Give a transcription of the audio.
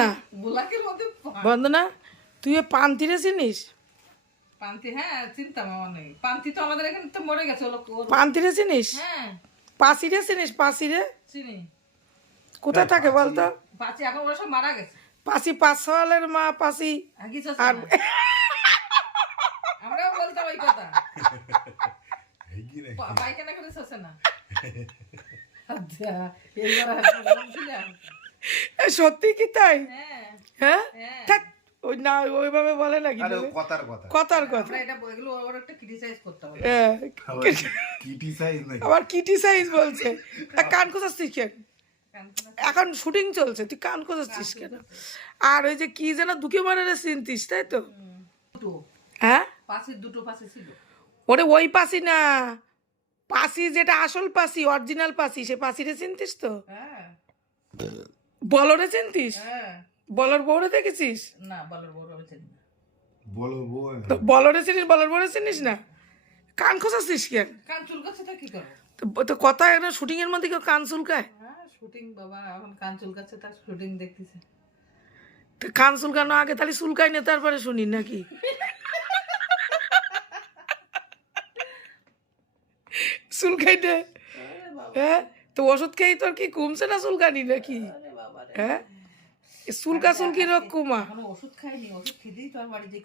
না বুলাকের মধ্যে বন্দনা তুই পান্তিরে চিনিস? পান্তি, হ্যাঁ চিনতাম। আমার নেই পান্তি, তো আমাদের এখানে তো মরে গেছে। পান্তিরে চিনিস? হ্যাঁ পাশিরে চিনিস? পাশিরে চিনি। কোথায় থাকে বলতো? পাঁচি এখন ওরা সব মারা গেছে। পাশি 5 সালের মা পাশি। আগিছ আর আমরাও বলতাম ওই কথা। পায়খানা করে শোষে না। আচ্ছা, এইবার বলছিলাম। সত্যি কি তাই? হ্যাঁ হ্যাঁ হ্যাঁ। থাক, ওই না ওইভাবে বলে নাকি কথার কথা। কথার কথা। আমরা এটা এগুলো ওর একটা ক্রিটিসাইজ করতে হবে। হ্যাঁ, ক্রিটিসাইজ নাকি? আবার ক্রিটিসাইজ বলছে। কান খোঁচাচ্ছিস কেন? এখন শুটিং চলছে, তুই কান খোঁচাচ্ছিস কেন? আর ওই যে কি যেন দুকে মারারে চিনতিস তাই তো? দুটো হ্যাঁ পাশের দুটো পাশে ছিল। ওরে ওই পাশি না, পাশি যেটা আসল পাশি, অরিজিনাল পাশি, সে পাশিরে চিনতিস তো? হ্যাঁ বলরে চিনতিস? হ্যাঁ। বলর বউরে দেখেছিস? না বলার বড় আমি চিনি না। বলো বউ। তো বলরে চিনিস, বলর বউরে চিনিস না? কান খোঁচাচ্ছিস কেন? কান চুলকাচ্ছে তা কি করবো? তো কথা একটা শুটিং এর মধ্যে কেউ কান চুলকায়? হ্যাঁ শুটিং বাবা, এখন কান চুলকাচ্ছে তার শুটিং দেখতেছে। তো কান চুলকানো আগে তাহলে চুলকাই না তারপরে শুনি নাকি? চুলকাই না? হ্যাঁ, তো ওষুধ খেয়েই তোর কি কমছে না চুলকানি নাকি? হ্যাঁ, চুলকা চুলকি রোগ কমা। ওষুধ খাইনি, ওষুধ খেতেই তো আর বাড়ি যে